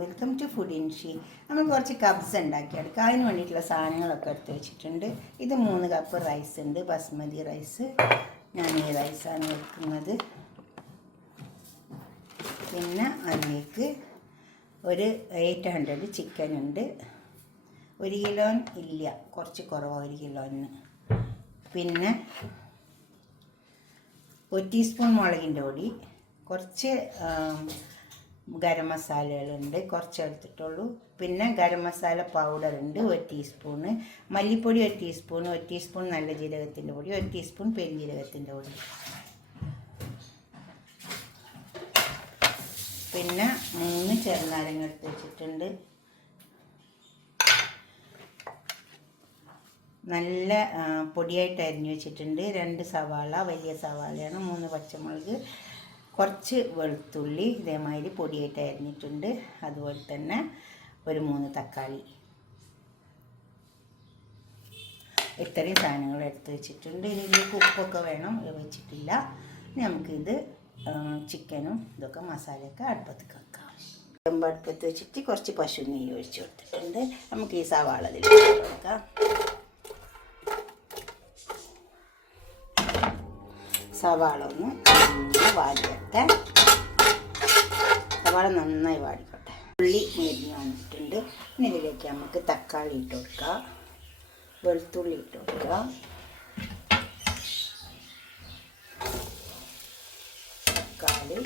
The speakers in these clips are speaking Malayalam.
Welcome to food ഇൻഷി. നമ്മൾ കുറച്ച് കബ്സ് ഉണ്ടാക്കിയെടുക്കുക. അതിന് വേണ്ടിയിട്ടുള്ള സാധനങ്ങളൊക്കെ എടുത്ത് വെച്ചിട്ടുണ്ട്. ഇത് 3 കപ്പ് റൈസ് ഉണ്ട്, ബസ്മതി റൈസ്. ഞാൻ ഈ റൈസാണ് വെക്കുന്നത്. പിന്നെ അതിലേക്ക് ഒരു 800 ചിക്കൻ ഉണ്ട്. 1 കിലോ ഇല്ല, കുറച്ച് കുറവാണ് 1 കിലോന്. പിന്നെ 1 ടീസ്പൂൺ മുളകിൻ്റെ പൊടി, കുറച്ച് ഗരം മസാലകളുണ്ട്, കുറച്ച് എടുത്തിട്ടുള്ളൂ. പിന്നെ ഗരം മസാല പൗഡർ ഉണ്ട് 1 ടീസ്പൂണ്, മല്ലിപ്പൊടി 1 ടീസ്പൂൺ, 1 ടീസ്പൂൺ നല്ല ജീരകത്തിൻ്റെ പൊടി, 1 ടീസ്പൂൺ പെരുംജീരകത്തിൻ്റെ പൊടി. പിന്നെ 3 ചെറുനാരങ്ങ എടുത്ത് വെച്ചിട്ടുണ്ട്. നല്ല പൊടിയായിട്ട് അരിഞ്ഞു വെച്ചിട്ടുണ്ട്. 2 സവാള, വലിയ സവാളയാണ്, 3 പച്ചമുളക്, കുറച്ച് വെളുത്തുള്ളി ഇതേമാതിരി പൊടിയായിട്ട് അരിഞ്ഞിട്ടുണ്ട്. അതുപോലെ തന്നെ ഒരു 3 തക്കാളി. ഇത്രയും സാധനങ്ങൾ എടുത്ത് വെച്ചിട്ടുണ്ട്. ഇനി ഇതിലേക്ക് ഉപ്പൊക്കെ വേണം, വെച്ചിട്ടില്ല. ഇനി നമുക്കിത് ചിക്കനും ഇതൊക്കെ മസാലയൊക്കെ അടുപ്പത്ത് വെക്കാം. അടുപ്പത്ത് വെച്ചിട്ട് കുറച്ച് പശു നെയ്യ് ഒഴിച്ച് കൊടുത്തിട്ടുണ്ട്. നമുക്ക് ഈ സവാള ഇതിലേക്ക് കൊടുക്കാം. സവാള ഒന്ന് വാടിക്കട്ടെ. സവാള നന്നായി വാടിക്കട്ടെ. ഉള്ളി മെരിഞ്ഞ് വന്നിട്ടുണ്ട്. ഇനി ഇതിലേക്ക് നമുക്ക് തക്കാളി ഇട്ട് കൊടുക്കാം, വെളുത്തുള്ളി ഇട്ട് കൊടുക്കാം, തക്കാളി,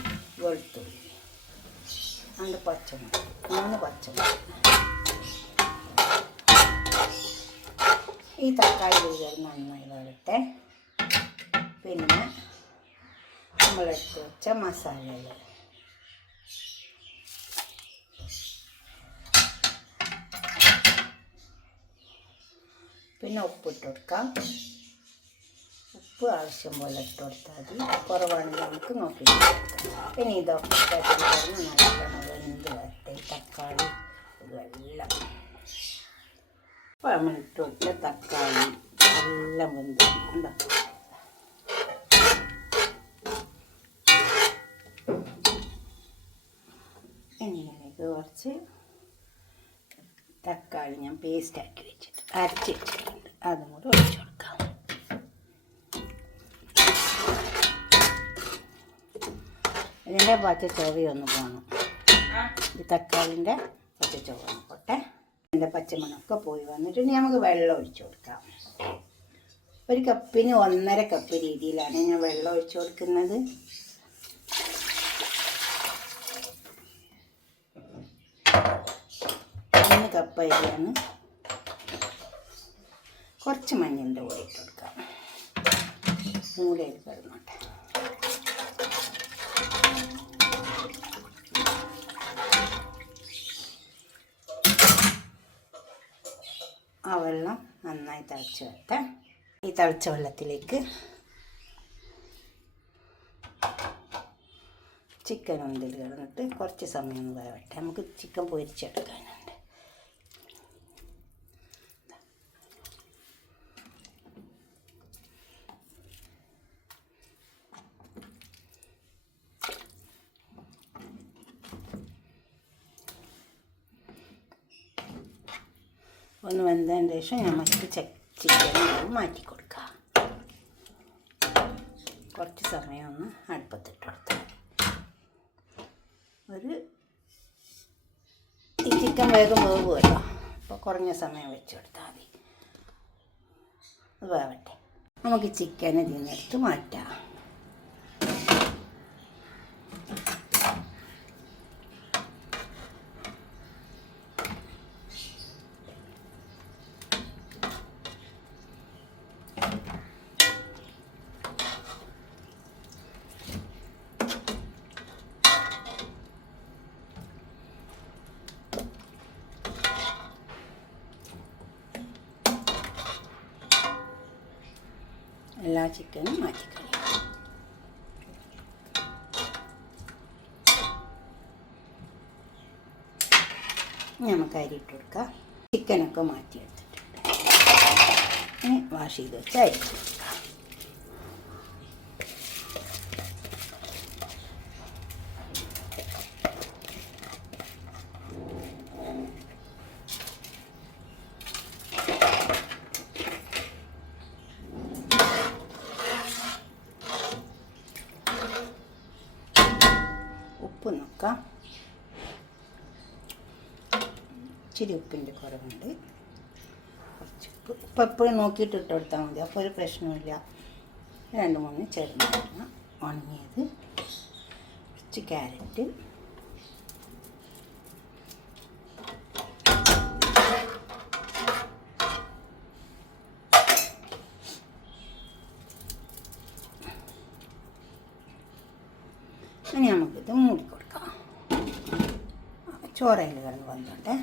വെളുത്തുള്ളി, 2 പച്ചമുളക്, 3 പച്ചമുളക്. ഈ തക്കാളി നന്നായി വരട്ടെ. പിന്നെ നമ്മളെടുത്ത് വെച്ച മസാലകൾ, പിന്നെ ഉപ്പിട്ട് കൊടുക്കാം. ഉപ്പ് ആവശ്യം പോലെ ഇട്ട് കൊടുത്താൽ മതി, കുറവാണെങ്കിൽ നമുക്ക് നോക്കിയിട്ട് കൊടുക്കാം. പിന്നെ ഇതൊക്കെ നല്ലോണം വെന്ത് വരട്ടെ. തക്കാളി വെള്ളം അപ്പോൾ നമ്മൾ ഇട്ട് കൊടുത്ത തക്കാളി എല്ലാം വെന്ത് ഉണ്ടാക്കും. ഇതിലേക്ക് കുറച്ച് തക്കാളി ഞാൻ പേസ്റ്റാക്കി വെച്ചിട്ട് അരച്ച് വെച്ചിട്ടുണ്ട്, അതും കൂടെ ഒഴിച്ചു കൊടുക്കാം. ഇതിൻ്റെ പച്ച ചൊവയൊന്ന് പോകണം, ഈ തക്കാളിൻ്റെ പച്ച ചൊവ പോട്ടെ. ഇതിൻ്റെ പച്ചമണമൊക്കെ പോയി വന്നിട്ട് നമുക്ക് വെള്ളം ഒഴിച്ചു കൊടുക്കാം. 1 കപ്പിന് 1.5 കപ്പ് രീതിയിലാണ് ഞാൻ വെള്ളം ഒഴിച്ചു കൊടുക്കുന്നത്. കപ്പ് അരിയാണ്. കുറച്ച് മഞ്ഞളിൻ്റെ പൊടി ഇട്ട് കൊടുക്കാം, മൂലയിൽ കിടന്നോട്ടെ. ആ വെള്ളം നന്നായി തിളച്ച് വരട്ടെ. ഈ തിളച്ച വെള്ളത്തിലേക്ക് ചിക്കൻ ഉണ്ടിൽ കിടന്നിട്ട് കുറച്ച് സമയം വേവട്ടെ. നമുക്ക് ചിക്കൻ പൊരിച്ചെടുക്കാനുണ്ട്. ഒന്ന് വെന്തതിന് ശേഷം നമുക്ക് ചിക്കൻ മാറ്റി കൊടുക്കാം. കുറച്ച് സമയം ഒന്ന് അടുപ്പത്തിട്ട് കൊടുത്താൽ ഈ ചിക്കൻ വേഗം വേവുമല്ലോ, അപ്പോൾ കുറഞ്ഞ സമയം വെച്ച് കൊടുത്താൽ മതി. അത് വേവട്ടെ. നമുക്ക് ചിക്കൻ ഇതിൽ നിന്നെടുത്ത് മാറ്റാം. എല്ലാ ചിക്കനും മാറ്റിക്കളയാം. നമുക്ക് അരി ഇട്ട് കൊടുക്കാം. ചിക്കനൊക്കെ മാറ്റിയെടുത്തിട്ടുണ്ട്. ഇനി വാഷ് ചെയ്ത് വെച്ച് അരി ഇട്ട് കൊടുക്കാം. ഉപ്പ് നോക്കാം. ഇച്ചിരി ഉപ്പിൻ്റെ കുറവുണ്ട്. കുറച്ച് ഉപ്പ് എപ്പോഴും നോക്കിയിട്ട് ഇട്ട് കൊടുത്താൽ മതി, അപ്പോൾ ഒരു പ്രശ്നമില്ല. 2-3 ചെറുനാരങ്ങ ഉണങ്ങിയത്, കുറച്ച് ക്യാരറ്റ്, ഇനി നമുക്കിത് മൂടിക്കൊടുക്കാം. ചോറയിൽ കിടന്ന് വന്നോട്ടെ.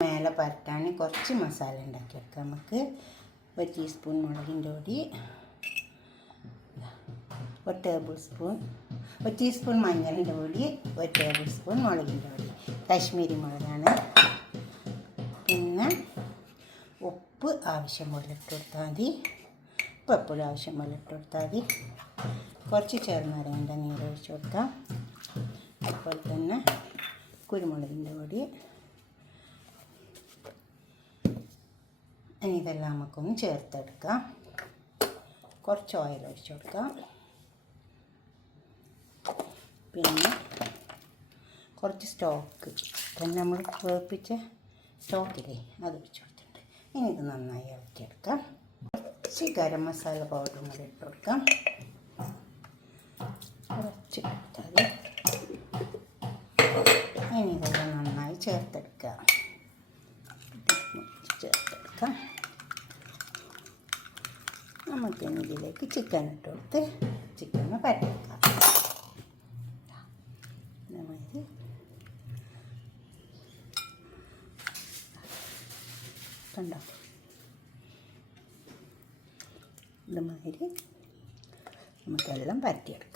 മേലെ പരട്ടാൻ കുറച്ച് മസാല ഉണ്ടാക്കിയെടുക്കാം. നമുക്ക് 1 ടീസ്പൂൺ മുളകിൻ്റെ പൊടി, 1 ടേബിൾ സ്പൂൺ 1 ടീസ്പൂൺ മഞ്ഞളിൻ്റെ പൊടി, 1 ടേബിൾ സ്പൂൺ മുളകിൻ്റെ പൊടി, കാശ്മീരി മുളകാണ്. പിന്നെ ഉപ്പ് ആവശ്യം പോലെ ഇട്ട് കൊടുത്താൽ മതി. ഉപ്പ് എപ്പോഴും ആവശ്യം പോലെ ഇട്ട് കൊടുത്താൽ മതി. കുറച്ച് ചെറുനാരങ്ങൻ്റെ നീര് ഒഴിച്ച് കൊടുക്കാം. അതുപോലെ തന്നെ കുരുമുളകിൻ്റെ പൊടി. ഇനി ഇതെല്ലാം നമുക്കൊന്ന് ചേർത്തെടുക്കാം. കുറച്ച് ഓയിൽ ഒഴിച്ച് കൊടുക്കാം. പിന്നെ കുറച്ച് സ്റ്റോക്ക്, പിന്നെ നമ്മൾ വേപ്പിച്ച സ്റ്റോക്കില്ലേ, അത് ഒഴിച്ച് കൊടുത്തിട്ടുണ്ട്. ഇനി ഇത് നന്നായി ഇളക്കിയെടുക്കാം. കുറച്ച് ഗരം മസാല പൗഡറും കൂടി ഇട്ട് കൊടുക്കാം. കുറച്ച് ഇട്ടാൽ ഇനി ഇതെല്ലാം നന്നായി ചേർത്തെടുക്കാം. നമുക്കിനി ഇതിലേക്ക് ചിക്കൻ ഇട്ട് കൊടുത്ത് ചിക്കന് പരത്തിയെടുക്കാം. ഇതേമാതിരി കണ്ടോ, ഇതുമാതിരി നമുക്കെല്ലാം പരത്തിയെടുക്കാം.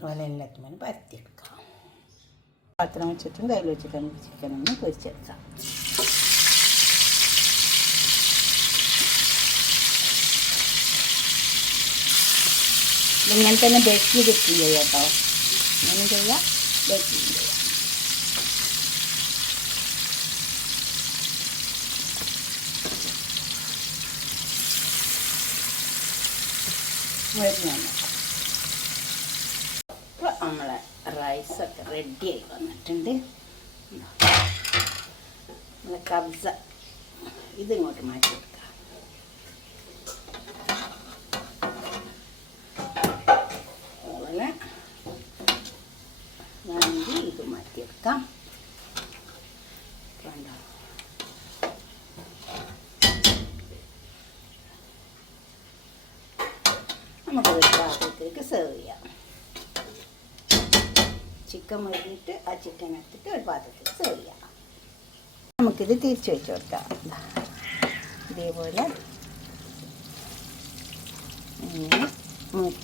അതുപോലെ എല്ലാത്തിനും പരത്തിയെടുക്കാം. പാത്രം വെച്ചിട്ടും കയ്യിൽ വെച്ചിട്ട് നമുക്ക് ചിക്കൻ ഒന്ന് പൊരിച്ചെടുക്കാം. ഇങ്ങനെ തന്നെ ബേക്ക് ചെയ്തിട്ട് ചെയ്യാം കേട്ടോ. അങ്ങനെ ചെയ്യാം, ബേക്ക് ചെയ്യാം. ഇപ്പോൾ നമ്മളെ റൈസൊക്കെ റെഡിയായി വന്നിട്ടുണ്ട്. നമ്മളെ കബ്സ ഇതിങ്ങോട്ട് മാറ്റി കൊടുക്കാം. അതുപോലെ വേണമെങ്കിൽ ഇത് മാറ്റിയെടുക്കാം. കണ്ടോ, നമുക്കൊരു പാത്രത്തിലേക്ക് സെർവ് ചെയ്യാം. ചിക്കൻ മരിയിട്ട് ആ ചിക്കൻ എടുത്തിട്ട് ഒരു പാത്രത്തിൽ സെർവ് ചെയ്യാം. നമുക്കിത് തിരിച്ച് വെച്ച് കൊടുക്കാം. ഇതേപോലെ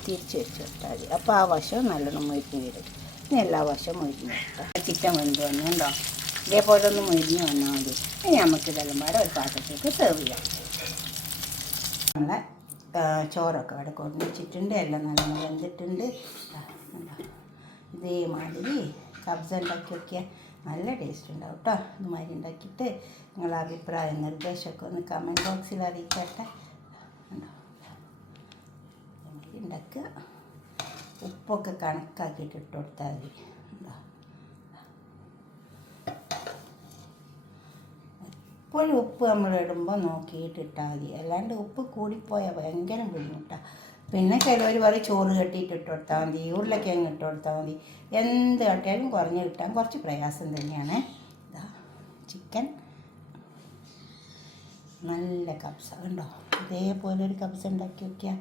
തിരിച്ച് വെച്ച് കൊടുത്താൽ മതി. അപ്പോൾ ആ വശം നല്ലോണം മൊരിഞ്ഞ് വരും. ഇനി എല്ലാ വശവും മൊരിഞ്ഞ് വെക്കാം. ചിക്കൻ വെന്ത് വന്നുണ്ടോ, ഇതേപോലെ ഒന്ന് മൊരിഞ്ഞ് വന്നാൽ മതി. ഇനി നമുക്കിതെല്ലാം പാടെ ഒരു പാത്രത്തിലേക്ക് സെർവ് ചെയ്യാം. നമ്മളെ ചോറൊക്കെ അവിടെ കൊണ്ടു വെച്ചിട്ടുണ്ട്. എല്ലാം നല്ലോണം വെന്തിട്ടുണ്ട്. ഇതേമാതിരി കബ്സ ഉണ്ടാക്കി നോക്കിയാൽ നല്ല ടേസ്റ്റ് ഉണ്ടാവും കേട്ടോ. ഇതുമാതിരി ഉണ്ടാക്കിയിട്ട് നിങ്ങളുടെ അഭിപ്രായം നിർദ്ദേശമൊക്കെ ഒന്ന് കമൻറ്റ് ബോക്സിൽ അറിയിക്കട്ടെ. ഇതുമാതിരി ഉണ്ടാക്കുക. ഉപ്പൊക്കെ കണക്കാക്കിയിട്ട് ഇട്ട് കൊടുത്താൽ മതി. എപ്പോഴും ഉപ്പ് നമ്മൾ ഇടുമ്പോൾ നോക്കിയിട്ട് ഇട്ടാൽ മതി. അല്ലാണ്ട് ഉപ്പ് കൂടിപ്പോയാൽ ഭയങ്കര ബുദ്ധിമുട്ടാണ്. പിന്നെ ചിലവർ പറയും ചോറ് കെട്ടിയിട്ട് ഇട്ട് കൊടുത്താൽ മതി, ഉരുളക്കിഴങ്ങ് ഇട്ട് കൊടുത്താൽ മതി. എന്ത് കട്ടിയാലും കുറഞ്ഞ് കിട്ടാൻ കുറച്ച് പ്രയാസം തന്നെയാണ്. ഇതാ ചിക്കൻ നല്ല കബ്സ കണ്ടോ. ഇതേപോലെ ഒരു കബ്സ ഉണ്ടാക്കി വയ്ക്കുക.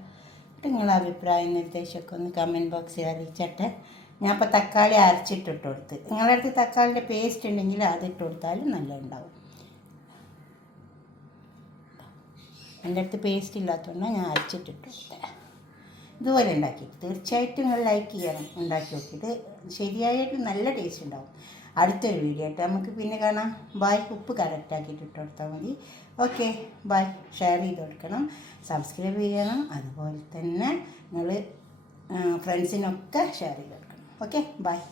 നിങ്ങളുടെ അഭിപ്രായം നിർദ്ദേശമൊക്കെ ഒന്ന് കമൻറ്റ് ബോക്സിൽ അറിയിച്ചട്ടെ. ഞാൻ ഇപ്പോൾ തക്കാളി അരച്ചിട്ടിട്ട് കൊടുത്ത്, നിങ്ങളുടെ അടുത്ത് തക്കാളിൻ്റെ പേസ്റ്റ് ഉണ്ടെങ്കിൽ അതിട്ട് കൊടുത്താലും നല്ല ഉണ്ടാവും. എൻ്റെ അടുത്ത് പേസ്റ്റ് ഇല്ലാത്തതുകൊണ്ടാണ് ഞാൻ അരച്ചിട്ടിട്ട് കൊടുത്തത്. ഇതുപോലെ ഉണ്ടാക്കിയിട്ട് തീർച്ചയായിട്ടും നിങ്ങൾ ലൈക്ക് ചെയ്യണം. ഉണ്ടാക്കി നോക്കിയിട്ട് ശരിയായിട്ട് നല്ല ടേസ്റ്റ് ഉണ്ടാവും. അടുത്തൊരു വീഡിയോ ആയിട്ട് നമുക്ക് പിന്നെ കാണാം. ബായ്. ഉപ്പ് കറക്റ്റാക്കിയിട്ട് ഇട്ട് കൊടുത്താൽ മതി. Okay, bye. ഷെയർ ചെയ്ത് കൊടുക്കണം, സബ്സ്ക്രൈബ് ചെയ്യണം. അതുപോലെ തന്നെ നിങ്ങൾ ഫ്രണ്ട്സിനൊക്കെ ഷെയർ ചെയ്ത് കൊടുക്കണം. Okay, bye.